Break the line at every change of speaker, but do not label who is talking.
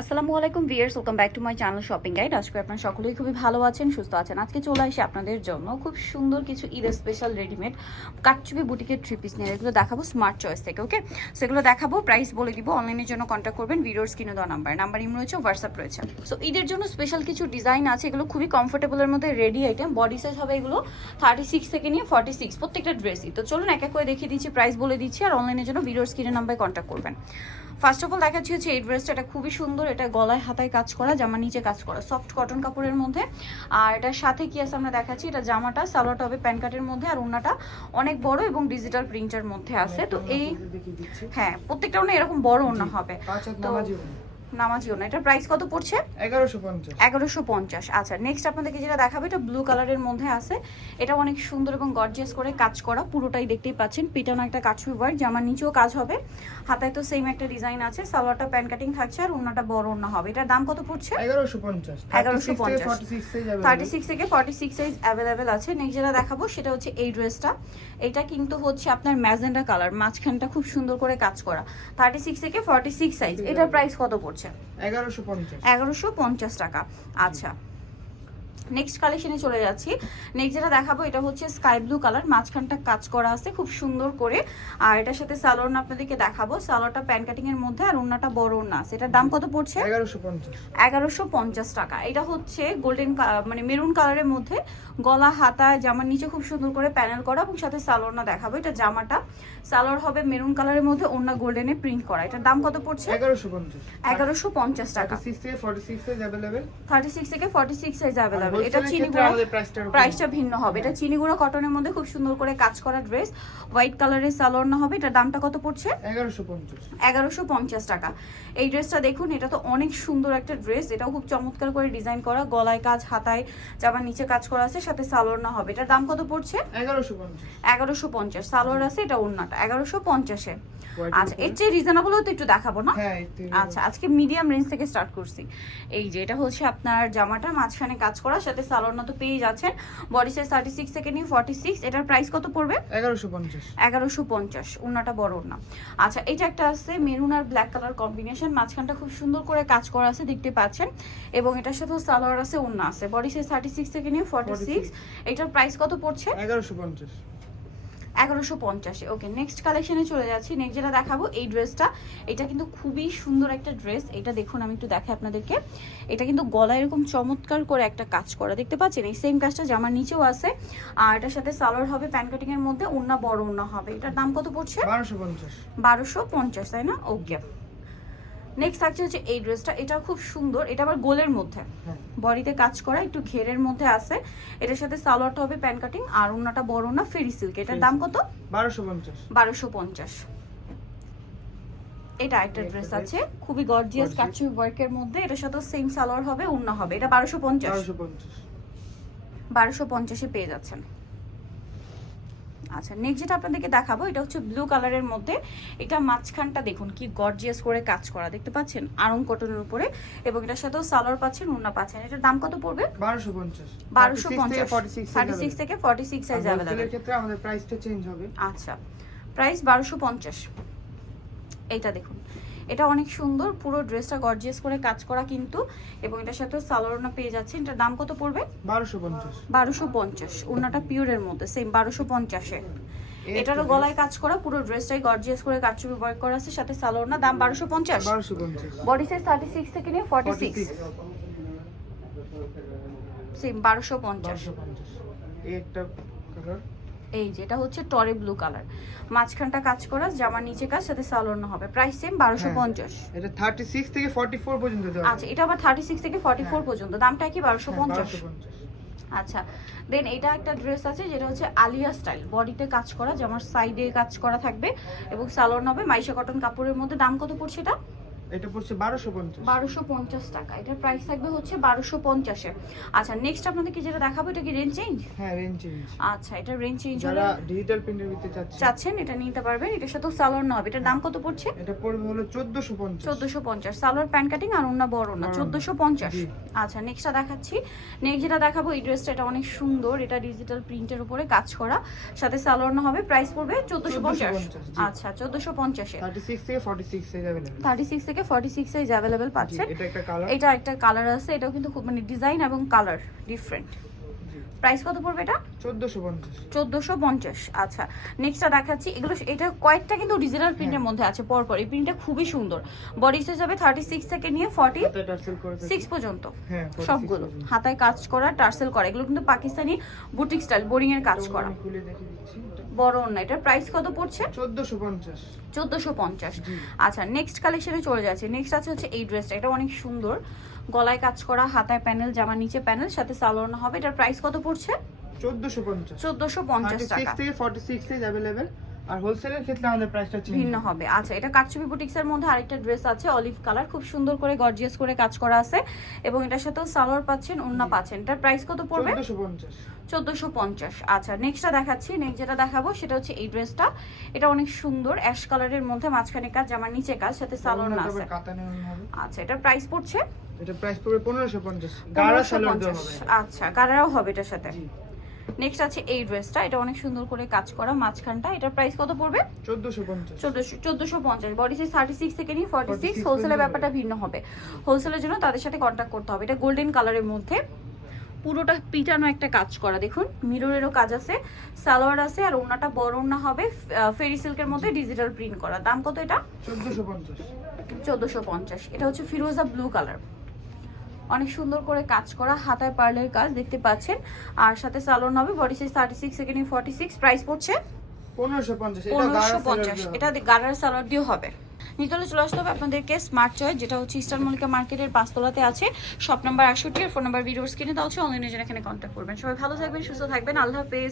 আসসালামু আলাইকুম viewers welcome back to my channel shopping guide আজকে আপনারা সকলেই খুবই ভালো আছেন, সুস্থ আছেন। আজকে চলে আসি আপনাদের জন্য খুব সুন্দর কিছু ঈদের স্পেশাল রেডিমেড কাটচুপি বুটিকের থ্রি পিস নিয়ে। এগুলো দেখাবো স্মার্ট চয়েস থেকে ওকে সেগুলো দেখাবো প্রাইস বলে দিব অনলাইনের জন্য কন্ট্যাক্ট করবেন, ভিডিওর স্ক্রিনে দেওয়া নাম্বার নাম্বার ইম রয়েছে হোয়াটসঅ্যাপ রয়েছে। সো ঈদের জন্য স্পেশাল কিছু ডিজাইন আছে, এগুলো খুবই কমফোর্টেবলের মধ্যে রেডি আইটেম বডি সাইজ হবে এগুলো থার্টি সিক্স থেকে নিয়ে ফর্টি সিক্স প্রত্যেকটা ড্রেসই তো চলুন এক এক করে দেখিয়ে দিচ্ছি প্রাইস বলে দিচ্ছি, আর অনলাইনের জন্য ভিডিওর স্ক্রিনে নাম্বারে কন্ট্যাক্ট করবেন। ফার্স্ট অফ অল দেখাচ্ছি হচ্ছে এই ড্রেসটা এটা খুবই সুন্দর এটা গলায় হাতায় কাজ করা জামা নিচে কাজ করা সফট কটন কাপড়ের মধ্যে। আর এটার সাথে কি আছে আমরা দেখাচ্ছি এটা জামাটা সালোয়ারটা হবে প্যান্ট কাটের মধ্যে আর ওনাটা অনেক বড় এবং ডিজিটাল প্রিন্টের মধ্যে আছে। তো এই হ্যাঁ প্রত্যেকটা ওনা এরকম বড় ওনা হবে। তো
নামাজি ওড়না।
নামাজিও না। এটার প্রাইস কত পড়ছে?
এগারোশো পঞ্চাশ।
এগারোশো পঞ্চাশ। আচ্ছা নেক্সট আপনাদেরকে যেটা দেখাবে এটা ব্লু কালারের মধ্যে আছে। এটা অনেক সুন্দর এবং গর্জিয়াস করে কাজ করা পুরোটাই দেখতেই পাচ্ছেন। পিটানো একটা জামার নিচেও কাজ হবে। হাতায় তো সেম একটা ডিজাইন আছে সালোয়ারটা প্যান্ট কাটিং থাকছে আর ওনাটা বড় ওনা হবে। এটার দাম কত পড়ছে?
এগারোশো পঞ্চাশ।
1150
ফর্টি সিক্স যাবে।
থার্টি সিক্স থেকে ফর্টি সিক্স সাইজ অ্যাভেলেবেল আছে। নেক্সট যেটা দেখাবো সেটা হচ্ছে এই ড্রেসটা এটা কিন্তু হচ্ছে আপনার ম্যাজেন্ডা কালার মাঝখানটা খুব সুন্দর করে কাজ করা। থার্টি সিক্স থেকে ফর্টি সিক্স সাইজ এটার প্রাইস কত পড়ছে?
এগারোশো পঞ্চাশ।
এগারোশো পঞ্চাশ টাকা। আচ্ছা। নেক্সট কালেকশনে চলে যাচ্ছি। নেক্সট যেটা দেখাবো এটা হচ্ছে স্কাই ব্লু কালার মাঝখানটা কাজ করা আছে খুব সুন্দর করে। আর এটার সাথে সালোয়ার আপনাদেরকে দেখাবো। সালোয়ারটা প্যান কাটিং এর মধ্যে আর ওনাটা বড় ওনা আছে এটার দাম কত পড়ছে?
এগারোশো পঞ্চাশ।
টাকা। এটা হচ্ছে গোল্ডেন মানে মেরুন কালারের মধ্যে গলা হাতা জামার নিচে খুব সুন্দর করে প্যানেল করা এবং সাথে সালোয়ারনা দেখাবো। এটা জামাটা। সালোয়ার হবে মেরুন কালারের মধ্যে ওনা গোল্ডেনে প্রিন্ট করা। এটার দাম কত পড়ছে?
এগারোশো পঞ্চাশ।
টাকা।
থার্টি সিক্স থেকে forty six available
thirty six থেকে ফর্টি সিক্স সাইজ অ্যাভেলেবেল এটা চিনি
প্রাইসটা
ভিন্ন হবে। এটা চিনিগুড়া কটনের মধ্যে খুব সুন্দর করে কাজ করা ড্রেস হোয়াইট কালারের সালোয়ার না হবে এটা দামটা কত পড়ছে?
এগারোশো পঞ্চাশ।
টাকা। এই ড্রেসটা দেখুন এটা তো অনেক সুন্দর একটা ড্রেস এটাও খুব চমৎকার করে ডিজাইন করা। গলায় কাজ হাতায় জামার নিচে কাজ করা আছে সাথে সালোয়ার না হবে। এটার দাম কত পড়ছে?
এগারোশো পঞ্চাশ।
সালোয়ার আছে এটা ওড়নাটা। এগারোশো পঞ্চাশে। আচ্ছা। এর চেয়ে রিজনেবল তো একটু দেখাবো না?
হ্যাঁ
আচ্ছা আজকে মিডিয়াম রেঞ্জ থেকে স্টার্ট করছি। এই যে এটা হচ্ছে আপনার জামাটা মাঝখানে কাজ করা সাথে সালোয়ার তো পেয়ে যাচ্ছেন। বডি সাইজ থার্টি সিক্স থেকে নিয়ে ফর্টি সিক্স এটার প্রাইস কত পড়বে?
এগারোশো পঞ্চাশ।
এগারোশো পঞ্চাশ ওনাটা বড় ওনা আচ্ছা এটা একটা আছে মেরুন আর ব্ল্যাক কালার কম্বিনেশন মাঝখানটা খুব সুন্দর করে কাজ করা আছে দেখতে পাচ্ছেন। এবং এটার সাথে সালোয়ার আছে ওনা আছে। বডি সাইজ থার্টি সিক্স থেকে নিয়ে ফর্টি সিক্স এটার প্রাইস কত পড়ছে?
এগারোশো পঞ্চাশ।
এগারোশো পঞ্চাশে। ওকে নেক্সট কালেকশনে চলে যাচ্ছি। নেক্সট যেটা দেখাবো এই ড্রেসটা এটা কিন্তু খুবই সুন্দর একটা ড্রেস এটা দেখুন আমি একটু দেখাই আপনাদেরকে। এটা কিন্তু গলায় এরকম চমৎকার করে একটা কাজ করা। দেখতে পাচ্ছেন? এই সেম কাজটা জামার নিচেও আছে। আর এটার সাথে সালোয়ার হবে প্যান কাটিং এর মধ্যে ওন্না বড় ওন্না হবে। এটার দাম কত পড়ছে?
বারোশো পঞ্চাশ।
বারোশো পঞ্চাশ তাই না? ওকে নেক্সট থাকছে হচ্ছে এই ড্রেসটা এটা খুব সুন্দর এটা আবার গোলের মধ্যে।
হ্যাঁ।
বডিতে কাজ করা একটু ঘেরের মধ্যে আছে। এটার সাথে সালোয়ারটা হবে প্যান কাটিং আর ওন্নাটা বড় না ফেরি সিল্ক এটার দাম কত?
বারোশো পঞ্চাশ।
বারোশো পঞ্চাশ। এটা একটা ড্রেস আছে খুবই গর্জিয়াস। কাচু ওয়ার্কের মধ্যে। এটার সাথে সেম সালোয়ার হবে অন্য হবে। এটা বারোশো পঞ্চাশ।
বারোশো পঞ্চাশে
পেয়ে যাচ্ছেন। আচ্ছা নেক্সট যেটা আপনাদেরকে দেখাবো এটা হচ্ছে ব্লু কালারের মধ্যে। এটা মাঝখানটা দেখুন কি গর্জিয়াস করে কাজ করা দেখতে পাচ্ছেন? আরং কটনের উপরে এবং এটার সাথেও সালোয়ার পাচ্ছেন উন্না পাচ্ছেন। এটার দাম কত পড়বে?
বারোশো পঞ্চাশ।
বারোশো পঞ্চাশ। থার্টি সিক্স থেকে ফর্টি সিক্স সাইজ অ্যাভেলেবেল
ক্ষেত্রে আমাদের প্রাইসটা চেঞ্জ হবে।
আচ্ছা প্রাইস বারোশো পঞ্চাশ। এইটা দেখুন। এটা অনেক সুন্দর পুরো ড্রেসটা গর্জিয়াস করে কাজ করা কিন্তু এবং এটার সাথে সালোয়ারনা পেয়ে যাচ্ছে এটার দাম কত পড়বে?
বারোশো পঞ্চাশ।
বারোশো পঞ্চাশ ওনাটা পিওরের মধ্যে সেম বারোশো পঞ্চাশে এটারও গলায় কাজ করা পুরো ড্রেসটাই গর্জিয়াস করে কাটচুপি ওয়ার্ক করা আছে সাথে সালোয়ারনা দাম বারোশো পঞ্চাশ। বডি সাইজ থার্টি সিক্স থেকে নিয়ে ফর্টি সিক্স সেম বারোশো পঞ্চাশ।
একটা কালার
এই যে এটা হচ্ছে টরে ব্লু কালার। মাঝখানটা কাজ করা জামার নিচে কাজ সাথে সালোয়ার হবে। প্রাইস সেম বারোশো
হ্যাঁ।
পঞ্চাশ
এটা থার্টি সিক্স থেকে ফর্টি ফোর পর্যন্ত দেওয়া
আচ্ছা এটা আবার থার্টি সিক্স থেকে ফর্টি ফোর পর্যন্ত। দামটা কি বারোশো পঞ্চাশ?
বারোশো পঞ্চাশ।
আচ্ছা দেন এটা একটা ড্রেস আছে যেটা হচ্ছে আলিয়া স্টাইল বডিতে কাজ করা যেমন সাইডে কাজ করা থাকবে এবং সালোয়ার হবে মাইশা কটন কাপড়ের মধ্যে। দাম কত পড়ছে এটা?
এটা পড়ছে বারোশো পঞ্চাশ।
বারোশো পঞ্চাশ টাকা। এটার প্রাইস থাকবে হচ্ছে বারোশো পঞ্চাশে। আচ্ছা নেক্সট আপনাদেরকে যেটা দেখাবো এটা কি রেঞ্জ চেঞ্জ
হ্যাঁ রেঞ্জ চেঞ্জ
আচ্ছা এটা রেঞ্জ চেঞ্জ
যারা ডিজিটাল প্রিন্টের ভিতরে চাচ্ছে
চাচ্ছেন এটা নিতে পারবেন। এটার সাথেও সালোয়ার না হবে। এটার দাম কত পড়ছে?
এটা পড়বে হলো চোদ্দশো পঞ্চাশ।
চোদ্দশো পঞ্চাশ। সালোয়ার প্যান্ট কাটিং আর অন্য বড় না
বড় না।
চোদ্দশো পঞ্চাশ।
জি।
আচ্ছা নেক্সটটা দেখাচ্ছি। নেক্সট যেটা দেখাবো এই ড্রেসটা এটা অনেক সুন্দর। এটা ডিজিটাল প্রিন্টের উপরে কাজ করা। সাথে সালোয়ার না হবে। প্রাইস পড়বে চোদ্দশো পঞ্চাশ
1450
আচ্ছা চোদ্দশো পঞ্চাশে।
থার্টি সিক্স থেকে forty six size available
thirty six থেকে থেকে ফর্টি সিক্স সাইজ অ্যাভেলেবেল পাচ্ছেন।
এটা একটা কালার
এটা একটা কালার আছে এটাও কিন্তু খুব মানে ডিজাইন এবং কালার ডিফারেন্ট প্রাইস কত পড়বে এটা?
চোদ্দশো পঞ্চাশ।
চোদ্দোশো পঞ্চাশ আচ্ছা। নেক্সটটা দেখাচ্ছি। এগুলো এটা কয়েকটা কিন্তু অরিজিনাল প্রিন্টের মধ্যে আছে পরপর। এই প্রিন্টটা খুবই সুন্দর। বডি সাইজ হবে থার্টি সিক্স থেকে নিয়ে ফর্টি
হাতে টার্সেল করে থাকি।
সিক্স পর্যন্ত।
হ্যাঁ
সবগুলো। হাতায় কাজ করা টার্সেল করা। এগুলো কিন্তু পাকিস্তানি বুটিক স্টাইল বোরিং এর কাজ করা।
খুলে দেখিয়ে দিচ্ছি।
বড় এটার প্রাইস কত পড়ছে?
চোদ্দশো পঞ্চাশ।
চোদ্দোশো পঞ্চাশ।
জি।
আচ্ছা নেক্সট কালেকশনে চলে যাচ্ছে। নেক্সট আছে হচ্ছে এই ড্রেসটা এটা অনেক সুন্দর। গলায় কাজ করা হাতায় প্যানেল জামার নিচে প্যানেল সাথে সালোয়ার হবে। এটার প্রাইস কত পড়ছে?
চোদ্দশো পঞ্চাশ।
চোদ্দোশো পঞ্চাশ
থার্টি
টাকা।
সিক্স থেকে ফর্টি সিক্স সাইজ অ্যাভেলেবেল আর হোলসেলের ক্ষেত্রে আমাদের প্রাইসটা
ভিন্ন হবে। আচ্ছা এটা কাটছবি বুটিক্সের মধ্যে আরেকটা ড্রেস আছে অলিভ কালার খুব সুন্দর করে গর্জিয়াস করে কাজ করা আছে এবং এটার সাথেও সালোয়ার পাচ্ছেন ওন্না পাচ্ছেন। এটার প্রাইস কত পড়বে?
চোদ্দশো পঞ্চাশ।
চোদ্দোশো পঞ্চাশ। আচ্ছা নেক্সটটা দেখাচ্ছি নেক্সট যেটা দেখাবো সেটা হচ্ছে এই ড্রেসটা এটা অনেক সুন্দর অ্যাশ কালারের মধ্যে মাঝখানে কাজ জামার নিচে কাজ সাথে সালোয়ার না আছে। আচ্ছা এটার প্রাইস পড়ছে?
এটা প্রাইস পড়বে পনেরোশো পঞ্চাশ। গাড়া সালোয়ার দেওয়া হবে।
আচ্ছা গাড়ারাও হবে এটার সাথে। নেক্সট আছে এই ড্রেসটা এটা অনেক সুন্দর করে কাজ করা মাঝখানটা এটার প্রাইস কত পড়বে?
চোদ্দশো পঞ্চাশ।
বডি সাইজ থার্টি সিক্স থেকে নিয়ে ফর্টি সিক্স হোলসেলের ব্যাপারটা ভিন্ন হবে। হোলসেলের জন্য তাদের সাথে কন্ট্যাক্ট করতে হবে। এটা গোল্ডেন কালারের মধ্যে। পুরোটা পিটানো একটা কাজ করা। দেখুন মিররেরও কাজ আছে সালোয়ার আছে আর ওনাটা বড় ওনা হবে ফেরি সিল্কের মধ্যে ডিজিটাল প্রিন্ট করা। দাম কত এটা?
চোদ্দশো পঞ্চাশ।
চোদ্দোশো পঞ্চাশ। এটা হচ্ছে ফিরোজা ব্লু কালার অনেক সুন্দর করে কাজ করা হাতায় পার্লের কাজ দেখতে পাচ্ছেন। আর সাথে সালোন হবে body size thirty six second forty six price পড়ছে
পনেরোশো পঞ্চাশ এটা
গাড়ার সালোয়ার দিয়েও। হবে। নিতলে চলে আসতে হবে আপনাদেরকে স্মার্ট চয়েস যেটা হচ্ছে ইস্টার মল্লিকা মার্কেটের পাঁচতলাতে আছে। শপ নাম্বার আটষট্টি আর ফোন নাম্বার ভিডিওস স্ক্রিনে দেওয়া হচ্ছে অনলাইনে এখানে কন্ট্যাক্ট করবেন সবাই ভালো থাকবেন সুস্থ থাকবেন। আল্লাহ হাফেজ।